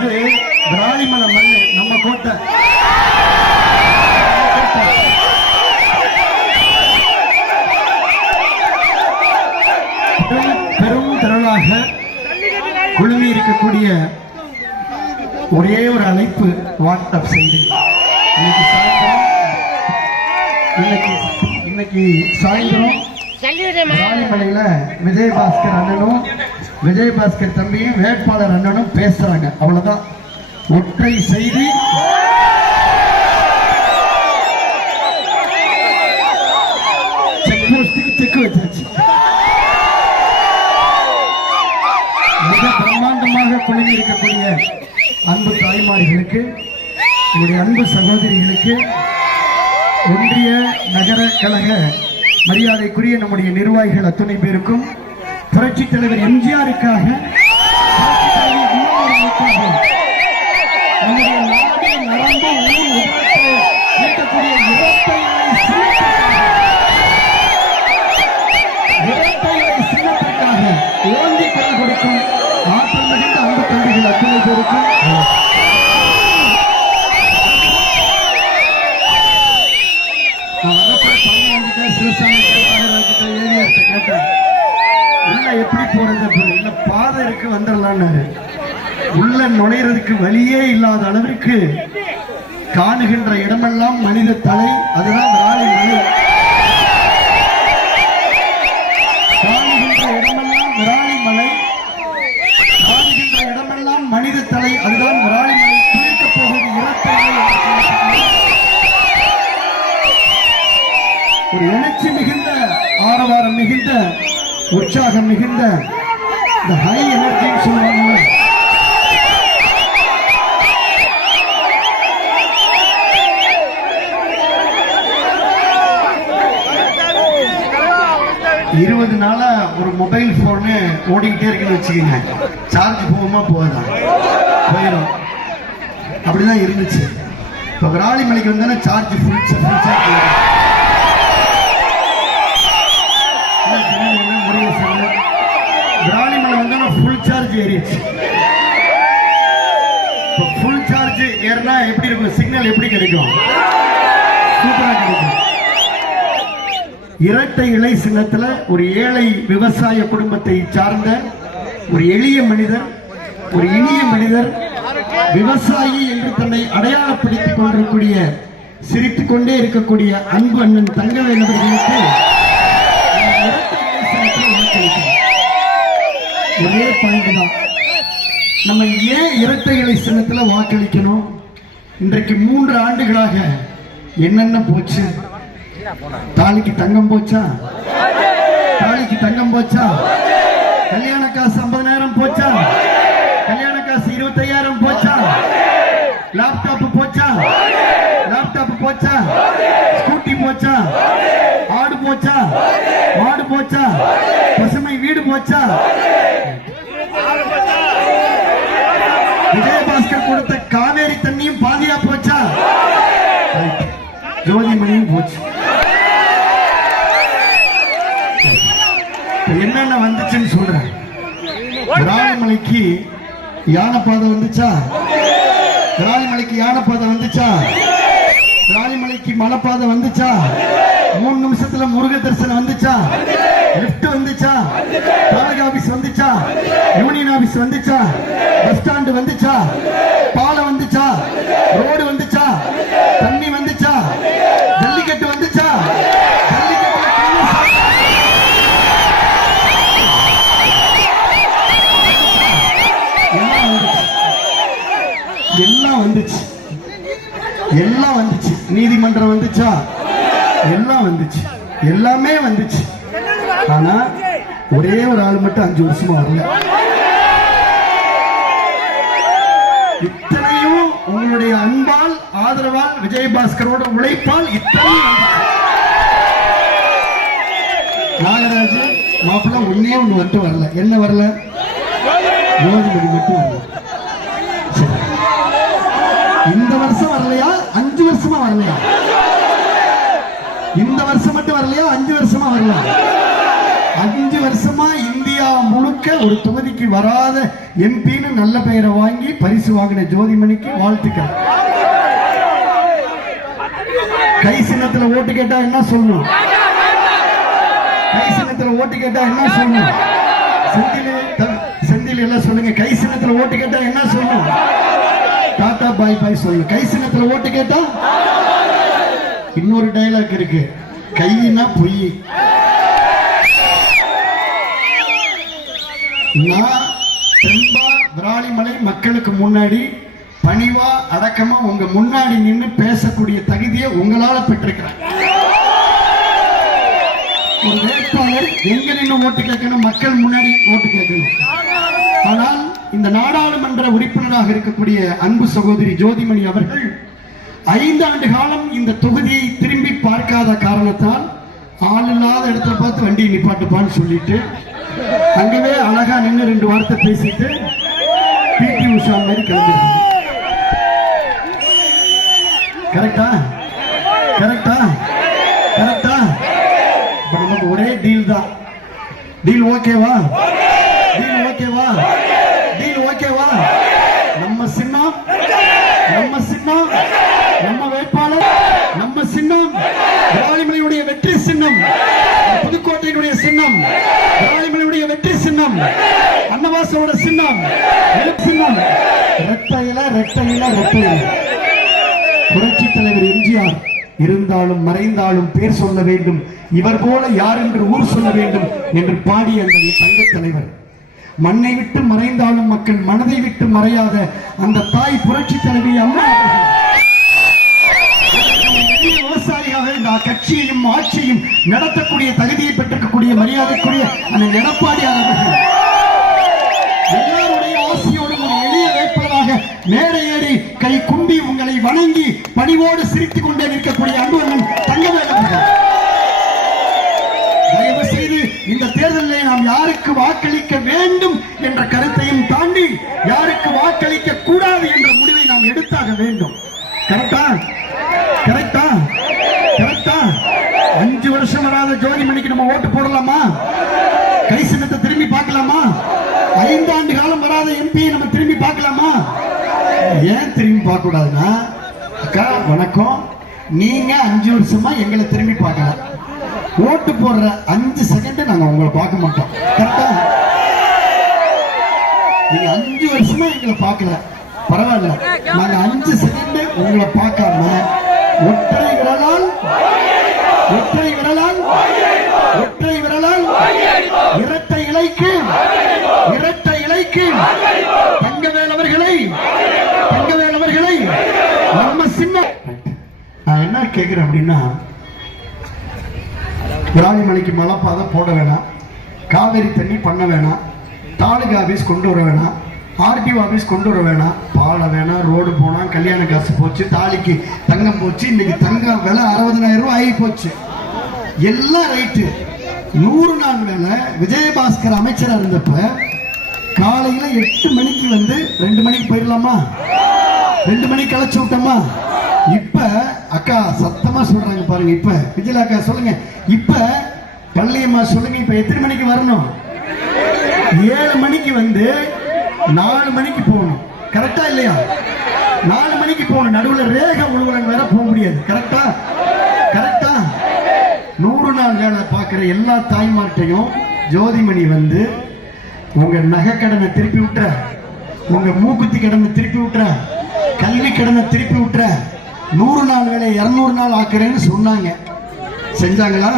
விராலிமலை மண்ணு நம்ம கோட்டை. பெரும் திரளாக குழுமி இருக்கக்கூடிய ஒரே ஒரு அழைப்பு வாட்ஸ்அப் செய்தி. இன்னைக்கு சாயந்தரம். இன்னைக்கு இன்னைக்கு சாயந்தரம். ராணிமலையில விஜயபாஸ்கர் அண்ணனும் விஜயபாஸ்கர் தம்பியும் வேட்பாளர் அண்ணனும் பேசுறாங்க. அவ்வளவுதான். ஒற்றை செய்தி. செக் வச்சாச்சு. மிக பிரம்மாண்டமாக குழுமி இருக்கக்கூடிய அன்பு தாய்மார்களுக்கு என்னுடைய அன்பு சகோதரிகளுக்கு ஒன்றிய நகர கழக மரியாதைக்குரிய நம்முடைய நிர்வாகிகள் அத்துணை பேருக்கும் புரட்சி தலைவர் எம்ஜிஆருக்காக உள்ள நுழையிறதுக்கு வழியே இல்லாத அளவிற்கு காணுகின்ற இடமெல்லாம் மனித தலை அதுதான் விராலி மலை காணுகின்ற இடமெல்லாம் விராலி மலை காணுகின்ற இடமெல்லாம் மனித தலை அதுதான் விராலி மலை. குளிக்க போவது ஒரு எழுச்சி மிகுந்த ஆரவாரம் மிகுந்த உற்சாகம் மிகுந்த இந்த ஹை எனர்ஜி இருபது நாளா ஒரு மொபைல் போனு ஓடிக்கிட்டே இருக்குன்னு வச்சுக்கோங்க. சார்ஜ் போகுமா போகுதா? போயிடும் அப்படிதான் இருந்துச்சு. இப்போ விராலிமலைக்கு வந்தானே charge full full charge Viralimalai வந்தோன்னா ஃபுல் சார்ஜ் ஏறிடுச்சு. இப்போ ஃபுல் சார்ஜ் ஏறினா எப்படி இருக்கும்? சிக்னல் எப்படி கிடைக்கும்? சூப்பராக இரட்டை இலை சின்னத்துல ஒரு ஏழை விவசாய குடும்பத்தை சார்ந்த ஒரு எளிய மனிதர் ஒரு இனிய மனிதர் விவசாயி என்று தன்னை அடையாளப்படுத்திக் கொண்டிருக்கூடிய சிரித்துக் கொண்டே இருக்கக்கூடிய அன்பு அண்ணன் தங்கவேல் அவர்களுக்கு ஒரே பாயிண்ட் தான். நம்ம ஏன் இரட்டை இலை சின்னத்துல வாக்களிக்கணும்? இன்றைக்கு மூன்று ஆண்டுகளாக என்னென்ன போச்சு? தாலிக்கு தங்கம் போச்சா? தாலிக்கு தங்கம் போச்சா? கல்யாண காசு ஐம்பதனாயிரம் போச்சா? கல்யாண காசு இருபத்தையாயிரம் போச்சா? லேப்டாப் போச்சா? லேப்டாப் போச்சா? ஸ்கூட்டி போச்சா? ஆடு போச்சா? மாடு போச்சா? பசுமை வீடு போச்சா. விஜயபாஸ்கர் கொடுத்த விராலிமலைக்கு யானைப்பாதை வந்துச்சா? விராலிமலைக்கு யானைப்பாதை வந்துச்சா? விராலிமலைக்கு மலைப்பாதை வந்துச்சா? மூணு நிமிஷத்துல முருக தரிசனம் வந்துச்சா? லிப்ட் வந்துச்சா? தாலுகா ஆபீஸ் வந்துச்சா? யூனியன் ஆபீஸ் வந்துச்சா? பஸ் ஸ்டாண்ட் வந்துச்சா? வந்துச்சு. எல்லாம் வந்துச்சு. நீதிமன்றம் வந்துச்சா? எல்லாம் வந்துச்சு. எல்லாமே வந்துச்சு. ஆனா ஒரே ஒரு ஆள் மட்டும் அஞ்சு வருஷமா வரல. இத்தனையும் உங்களுடைய அன்பால் ஆதரவால் விஜயபாஸ்கரோட உழைப்பால் இத்தனையும் நாகராஜன் நாகராஜ் மாப்பிள்ள ஒன்னே ஒண்ணு வந்துட்டு வரல. என்ன வரல? ஜோதிமணி மட்டும் வரல. இந்த வருஷம் வரலையா? அஞ்சு வருஷமா வரலையா? இந்த வருஷம் மட்டும் வரலையா? அஞ்சு வருஷமா வரலாம் அஞ்சு வருஷமா இந்தியா முழுக்க ஒரு தொகுதிக்கு வராத எம்பின்னு நல்ல பெயரை வாங்கி பரிசு வாங்கின ஜோதிமணிக்கு வாழ்த்துக்கள். கை சின்னத்துல ஓட்டு கேட்டா என்ன சொல்லணும்? கை சின்னத்துல ஓட்டு கேட்டா என்ன சொல்லணும்? செந்தில் செந்தில் எல்லாம் சொல்லுங்க. கை சின்னத்துல ஓட்டு கேட்டா என்ன சொல்லணும்? டாடா பாய் பாய் சொல்லு. கை சின்னத்துல ஓட்டு கேட்டா? இன்னொரு டைலாக் இருக்கு. கையினா பொய். நான் தெம்பா விராலிமலை மக்களுக்கு முன்னாடி பணிவா அடக்கமா உங்க முன்னாடி நின்று பேசக்கூடிய தகுதியை உங்களால பெற்றிருக்கிறேன். ஒரு வேட்பாளர் எங்க நின்று ஓட்டு கேட்கணும்? மக்கள் முன்னாடி ஓட்டு கேட்கணும். ஆனால் இந்த நாடாளுமன்ற உறுப்பினராக இருக்கக்கூடிய அன்பு சகோதரி ஜோதிமணி அவர்கள் ஐந்து ஆண்டு காலம் இந்த தொகுதியை திரும்பி பார்க்காத காரணத்தால் ஆள் இல்லாத இடத்துல பார்த்து வண்டியை நிப்பாட்டுப்பான்னு சொல்லிட்டு அங்கவே அழகா நின்று ரெண்டு வார்த்தை பேசிட்டு பிடி உஷா மாதிரி கிளம்பிடுறாங்க. கரெக்டா கரெக்டா கரெக்டா நமக்கு ஒரே டீல் தான். டீல் ஓகேவா டீல் ஓகேவா டீல் ஓகேவா நம்ம சின்னம் நம்ம சின்னம் நம்ம வேட்பாளர் நம்ம சின்னம் விராலிமலையுடைய வெற்றி சின்னம் புதுக்கோட்டையினுடைய சின்னம் ராலிமலையுடைய வெற்றி சின்னம் அன்னவாசோட சின்னம் சின்னம். ரெட்டையில ரெட்டையில ரெட்டையில புரட்சி தலைவர் எம்ஜிஆர் இருந்தாலும் மறைந்தாலும் பேர் சொல்ல வேண்டும். இவர் போல யார் என்று ஊர் சொல்ல வேண்டும் என்று பாடிய அந்த தங்க தலைவர். மண்ணை விட்டு மறைந்தாலும் மக்கள் மனதை விட்டு மறையாத அந்த தாய் புரட்சி தலைவி அம்மா அவர்கள் எளிய விவசாயியாக இந்த கட்சியையும் ஆட்சியையும் நடத்தக்கூடிய தகுதியை பெற்றிருக்கக்கூடிய மரியாதைக்குரிய அந்த எடப்பாடியார் அவர்கள் எல்லாருடைய ஆசையோடும் ஒரு எளிய வேட்பாளராக மேடை ஏறி கை கும்பி உங்களை வணங்கி பணிவோடு சிரித்துக் கொண்டே நிற்கக்கூடிய அன்பு அண்ணன் தங்கவேல் அவர்கள் தயவு செய்து இந்த தேர்தலில் நாம் யாருக்கு வாக்களிக்க வேண்டும் என்ற கருத்தையும் தாண்டி யாருக்கு வாக்களிக்க கூடாது என்ற முடிவை நாம் எடுத்தாக வேண்டும். கரெக்டா கரெக்டா அஞ்சு வருஷம் வராத ஜோதிமணிக்கு நம்ம ஓட்டு போடலாமா? கை சின்னத்தை திரும்பி பார்க்கலாமா? ஐந்தாண்டு காலம் வராத எம்பி நம்ம திரும்பி பார்க்கலாமா? ஏன் திரும்பி பார்க்க கூடாதுன்னா அக்கா வணக்கம். நீங்க அஞ்சு வருஷமா எங்களை திரும்பி பார்க்கல. ஓட்டு போடுற அஞ்சு செகண்ட் நாங்க உங்களை பார்க்க மாட்டோம். கரெக்டா நீங்க அஞ்சு வருஷமா எங்களை பார்க்கல. பரவாயில்ல. நாங்க அஞ்சு செகண்ட் உங்களை பார்க்காம ஒற்றை விரலால் ஒற்றை விரலால் ஒற்றை விரலால் இரட்டை இலைக்கு இரட்டை இலைக்கு தங்கவேல் அவர்களை தங்கவேல் அவர்களை நம்ம சின்ன நான் என்ன கேட்கிறேன் அப்படின்னா விராலிமலைக்கு மலைப்பாதை போட வேணாம் காவேரி தண்ணி பண்ண வேணாம் தாலுகா ஆபீஸ் கொண்டு வர வேணாம் ஆர்டிஓ ஆபீஸ் கொண்டு வர வேணாம் பாலம் வேணாம் ரோடு போனால் கல்யாண காசு போச்சு தாலிக்கு தங்கம் போச்சு இன்னைக்கு தங்கம் விலை அறுபதனாயிரம் ரூபாய் ஆகி போச்சு. எல்லாம் ரைட்டு. நூறு நாள் வேலை விஜயபாஸ்கர் அமைச்சரா இருந்தப்ப காலையில எட்டு மணிக்கு வந்து ரெண்டு மணிக்கு போயிடலாமா? ரெண்டு மணிக்கு களைச்சு விட்டோமா? இப்ப அக்கா சத்தமா சொல்றாங்க பாருங்க இப்ப. விஜயலா அக்கா சொல்லுங்க. இப்ப பள்ளியம்மா சொல்லுங்க இப்ப எத்தனை மணிக்கு வரணும்? ஏழு மணிக்கு வந்து நாலு மணிக்கு போகணும். கரெக்டா இல்லையா? நாலு மணிக்கு போகணும் நடுவில் ரேக உழுவலன் வேற போக முடியாது. கரெக்டா? கரெக்டா? நூறு நாள் வேலை பார்க்குற எல்லா தாய்மார்ட்டையும் ஜோதிமணி வந்து உங்க நகை கடனை திருப்பி விட்டுற உங்க மூக்குத்தி கடனை திருப்பி விட்டுற கல்வி கடனை திருப்பி விட்டுற நூறு நாள் வேலை இரநூறு நாள் ஆக்குறேன்னு சொன்னாங்க. செஞ்சாங்களா?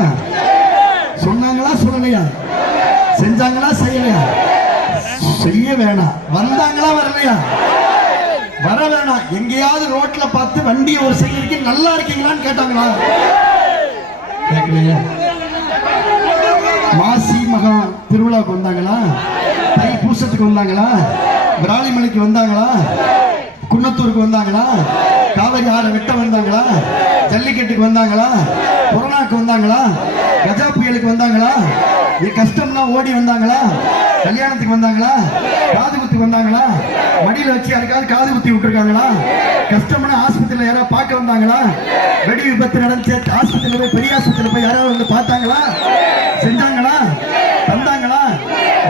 சொன்னாங்களா சொல்லலையா? செஞ்சாங்களா செய்யலையா? செய்ய வேணாம். வந்தாங்களா வரலையா? வர வேணாம். எங்கேயாவது ரோட்ல பார்த்து வண்டியை ஒரு சைடு நல்லா இருக்கீங்களான்னு கேட்டாங்களா? கேட்கலையா? மாசி மகா திருவிழாவுக்கு வந்தாங்களா? தை பூசத்துக்கு வந்தாங்களா? விராலிமலைக்கு வந்தாங்களா? குன்னத்தூருக்கு வந்தாங்களா? காவிரி ஆறு வெட்ட வந்தாங்களா? ஜல்லிக்கட்டுக்கு வந்தாங்களா? கொரோனாக்கு வந்தாங்களா? கஜா புயலுக்கு வந்தாங்களா? இது கஷ்டம்னா ஓடி வந்தாங்களா? கல்யாணத்துக்கு வந்தாங்களா? காது குத்தி வந்தாங்களா? மடியில வச்சு யாருக்காவது காது குத்தி விட்டுருக்காங்களா? கஷ்டமான ஆஸ்பத்திரியில யாராவது பார்க்க வந்தாங்களா? வெடி விபத்து நடந்துச்சு ஆஸ்பத்திரியில போய் பெரிய ஆஸ்பத்திரியில போய் யாராவது வந்து பார்த்தாங்களா? செஞ்சாங்களா? தந்தாங்களா?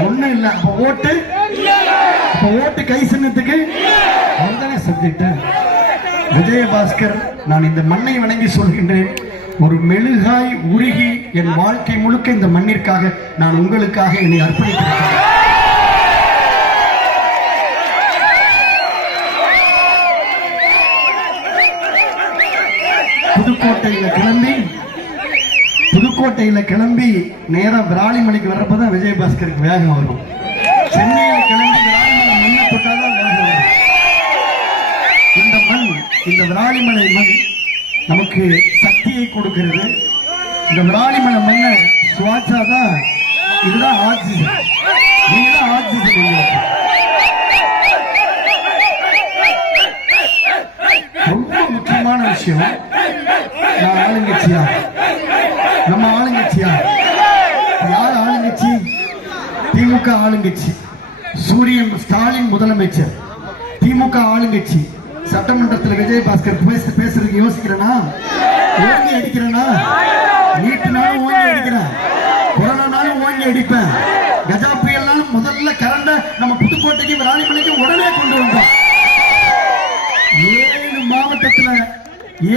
ஒண்ணும் இல்ல. அப்ப ஓட்டு? அப்ப ஓட்டு கை சின்னத்துக்கு? அதுதானே சப்ஜெக்ட் விஜயபாஸ்கர் நான் இந்த மண்ணை வணங்கி சொல்கின்றேன். ஒரு மெழுகாய் உருகி என் வாழ்க்கை முழுக்க இந்த மண்ணிற்காக நான் உங்களுக்காக என்னை அர்ப்பணிக்கிறேன் புதுக்கோட்டையில கிளம்பி புதுக்கோட்டையில கிளம்பி நேரா விராலிமலைக்கு வர்றப்பதான் விஜயபாஸ்கருக்கு வேகம் வரும். சென்னையில கிளம்பி விராலிமலை மண்ணை தொட்டாதான் வேகம் வரும். இந்த மண் இந்த விராலிமலை மண் நமக்கு சக்தியை கொடுக்கிறது. இந்த விராலிமலை மண்ணை சுவாச்சாதான் இதுதான் ஆக்சிஜன் நீங்க தான் ஆக்சிஜன் உங்களுக்கு. ரொம்ப முக்கியமான விஷயம் நான் ஆளுங்கட்சியா? நம்ம ஆளுங்கட்சியா? யார் ஆளுங்கட்சி? திமுக ஆளுங்கட்சி. சூரியன் ஸ்டாலின் முதலமைச்சர். திமுக ஆளுங்கட்சி. சட்டமன்றத்தில் விஜய் பாஸ்கர் பேசுறதுக்கு யோசிக்கிறேனா ஓங்கி அடிக்கிறேனா? நீட்டுனாலும் ஓங்கி அடிக்கிறேன். கொரோனானாலும் ஓங்கி அடிப்பேன். கஜா புயல்லாம் முதல்ல கரண்ட நம்ம புதுக்கோட்டைக்கு ராணிமலைக்கு உடனே கொண்டு வந்தோம் ஏழு மாவட்டத்துல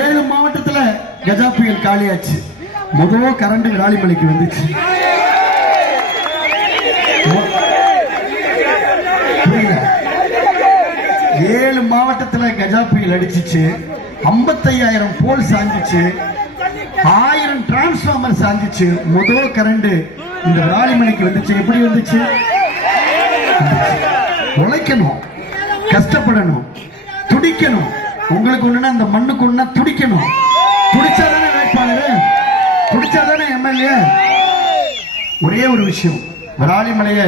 ஏழு மாவட்டத்துல கஜா புயல் காலியாச்சு. முதல் கரண்ட் ராணிமலைக்கு வந்துச்சு. ஏழு மாவட்டத்தில் கஜா புயல் அடிச்சிச்சு 55000 போல் சாஞ்சிச்சு ஆயிரம் டிரான்ஸ்பார்மர் சாஞ்சிச்சு. முதல் கரண்ட் இந்த ராலிமணிக்கு வந்துச்சு. எப்படி வந்துச்சு? உழைக்கணும் கஷ்டப்படணும் துடிக்கணும். உங்களுக்கு ஒண்ணுன்னா அந்த மண்ணுக்கு ஒண்ணுனா துடிக்கணும். துடிச்சாதானே வேட்பாளர்? துடிச்சாதானே எம்எல்ஏ? ஒரே ஒரு விஷயம் விராலிமலைய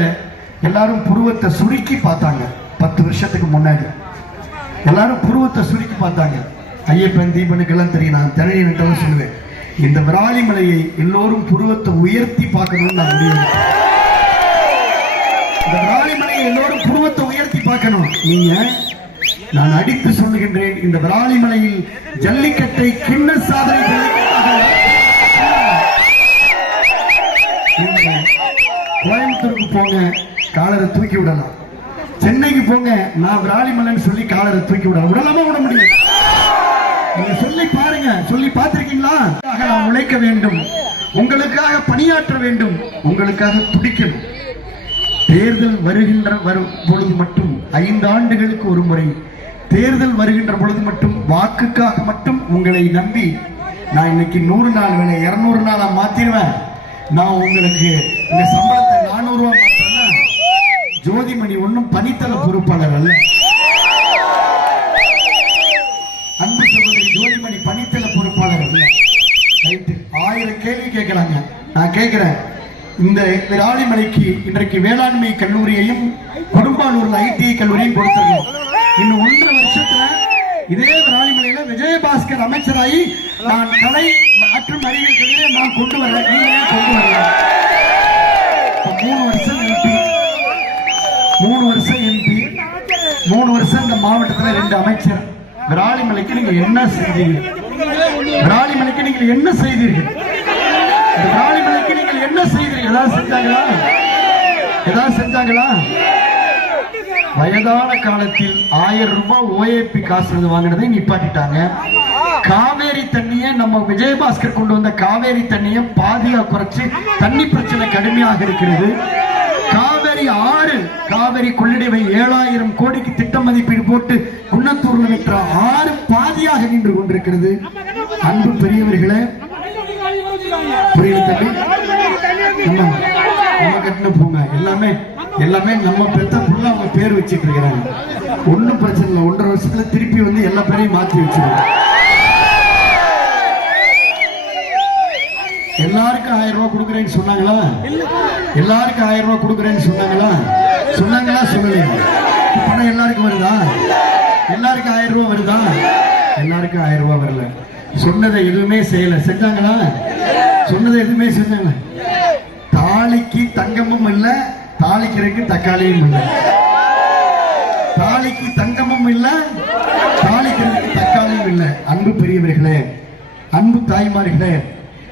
எல்லாரும் புருவத்தை சுருக்கி பார்த்தாங்க. பத்து வருஷத்துக்கு முன்னாடி. எல்லாரும் புருவத்தை சுருக்கி பார்த்தாங்க. ஐயப்பன் தீபனுக்கெல்லாம் தெரியும் நான் திரையினட்டவும் சொல்லுவேன். இந்த விராலிமலையை எல்லோரும் புருவத்தை உயர்த்தி பார்க்கணும்னு நான் முடிவு இந்த விராலிமலையை எல்லோரும் புருவத்தை உயர்த்தி பார்க்கணும். நீங்க நான் அடித்து சொல்லுகின்றேன் இந்த விராலிமலையில் ஜல்லிக்கட்டை கிண்ண சாதனை கோயம்புத்தூருக்கு போங்க காலரை தூக்கி விடலாம். சென்னைக்கு போங்க. நான் விராலிமலைன்னு சொல்லி காலரை தூக்கி விட விடலாமா விட முடியும் நீங்க சொல்லி பாருங்க. சொல்லி பார்த்திருக்கீங்களா? நான் உழைக்க வேண்டும். உங்களுக்காக பணியாற்ற வேண்டும். உங்களுக்காக துடிக்கணும். தேர்தல் வருகின்ற வரும் பொழுது மட்டும் ஐந்து ஆண்டுகளுக்கு ஒரு முறை தேர்தல் வருகின்ற பொழுது மட்டும் வாக்குக்காக மட்டும் உங்களை நம்பி நான் இன்னைக்கு நூறு நாள் வேலை இருநூறு நாளா மாத்திருவேன். நான் உங்களுக்கு இந்த சம்பளத்தை நானூறு ரூபாய் ஜோதிமணி ஒன்றும் பணித்தள பொறுப்பாளர் அல்ல. அன்பு சகோதரி ஜோதிமணி பணித்தள பொறுப்பாளர் அல்ல. ரைட்டு ஆயிரம் கேள்வி கேட்கறாங்க நான் கேட்கிறேன். இந்த விராலிமலைக்கு இன்றைக்கு வேளாண்மை கல்லூரியையும் குடும்பாலூர்ல ஐடிஐ கல்லூரியும் கொடுத்திருக்கோம் இன்னும் ஒன்றரை வருஷத்துல இதே விராலிமலையில விஜயபாஸ்கர் அமைச்சராகி நான் கலை மற்றும் அறிவியல் கல்வியை நான் கொண்டு வரேன். நீங்களே கொண்டு வரல? மாவட்டத்தில் ரெண்டு அமைச்சர். விராலிமலைக்கு நீங்க என்ன செய்தீர்கள்? விராலிமலைக்கு நீங்கள் என்ன செய்தீர்கள்? விராலிமலைக்கு நீங்கள் என்ன செய்தீர்கள்? ஏதாவது செஞ்சாங்களா? ஏதாவது செஞ்சாங்களா? வயதான காலத்தில் ஆயிரம் ரூபாய் ஓஏபி காசு வாங்கினதை நிப்பாட்டிட்டாங்க. காவேரி தண்ணியை நம்ம விஜயபாஸ்கர் கொண்டு வந்த காவேரி தண்ணியை பாதியா குறைச்சு தண்ணி பிரச்சனை கடுமையாக இருக்கிறது. காவேரி ஆறு காவிரி கொள்ளிடவை ஏழாயிரம் கோடிக்கு திட்ட மதிப்பீடு போட்டு குன்னத்தூர்ல விற்ற ஆறு பாதியாக நின்று கொண்டிருக்கிறது. அன்பு பெரியவர்களே புரியுது தம்பி? நம்ம கட்டின போங்க எல்லாமே எல்லாமே நம்ம பெத்த புள்ள அவங்க பேர் வச்சுட்டு இருக்கிறாங்க. ஒண்ணும் பிரச்சனை இல்லை ஒன்றரை வருஷத்துல திருப்பி வந்து எல்லா பேரையும் மாற்றி வச்சிருக்கோம். எல்லாருக்கும் ஆயிரம் ரூபாய் கொடுக்குறேன்னு சொன்னாங்களா? எல்லாருக்கும் ஆயிரம் ரூபாய் கொடுக்குறேன்னு சொன்னாங்களா? சொன்னாங்களா சொல்லலையா? பணம் எல்லாருக்கும் வருதா? எல்லாருக்கும் ஆயிரம் ரூபாய் வருதா? எல்லாருக்கும் ஆயிரம் ரூபாய் வரல. சொன்னதை எதுவுமே செய்யல. செஞ்சாங்களா? சொன்னதை எதுவுமே செஞ்சாங்களா? தாலிக்கு தங்கமும் இல்ல தாளிக்கிறதுக்கு தக்காளியும் இல்ல. தாலிக்கு தங்கமும் இல்ல தாளிக்கிறதுக்கு தக்காளியும் இல்ல. அன்பு பெரியவர்களே அன்பு தாய்மார்களே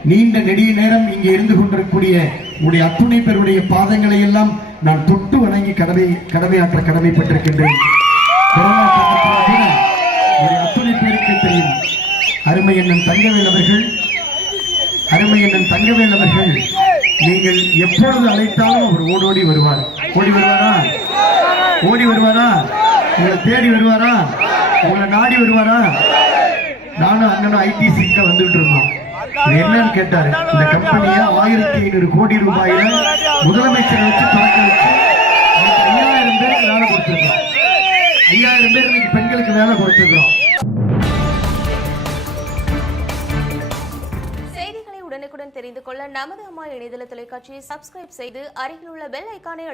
நீண்ட நெடிய நேரம் இங்கே இருந்து கொண்டிருக்கக்கூடிய உங்களுடைய அத்துணை பேருடைய பாதங்களை எல்லாம் நான் தொட்டு வணங்கி கடமை கடமையாற்ற கடமைப்பட்டிருக்கின்றேன். என்னுடைய அத்துணை பேருக்கு தெரியும். அருமை என்னும் தங்கவேல் அவர்கள் அருமை என்னும் தங்கவேல் அவர்கள் நீங்கள் எப்பொழுது அழைத்தாலும் அவர் ஓடோடி வருவார். ஓடி வருவாரா? ஓடி வருவாரா? உங்களை தேடி வருவாரா? உங்களை நாடி வருவாரா? நானும் அண்ணனும் ஐடிசிக்கு தான் வந்துட்டு இருந்தோம். என்னன்னு கேட்டாரு. இந்த கம்பெனியை? ஆயிரத்தி ஐநூறு கோடி ரூபாயில முதலமைச்சரை வச்சு தொடக்க வச்சு ஐயாயிரம் பேருக்கு வேலை கொடுத்துருக்கோம் ஐயாயிரம் பேர் இன்னைக்கு பெண்களுக்கு வேலை கொடுத்துருக்கோம் செய்திகளை உடனுக்குடன் தெரிந்து கொள்ள நமது அம்மா இணையதள தொலைக்காட்சியை சப்ஸ்கிரைப் செய்து அருகில் உள்ள பெல் ஐக்கானை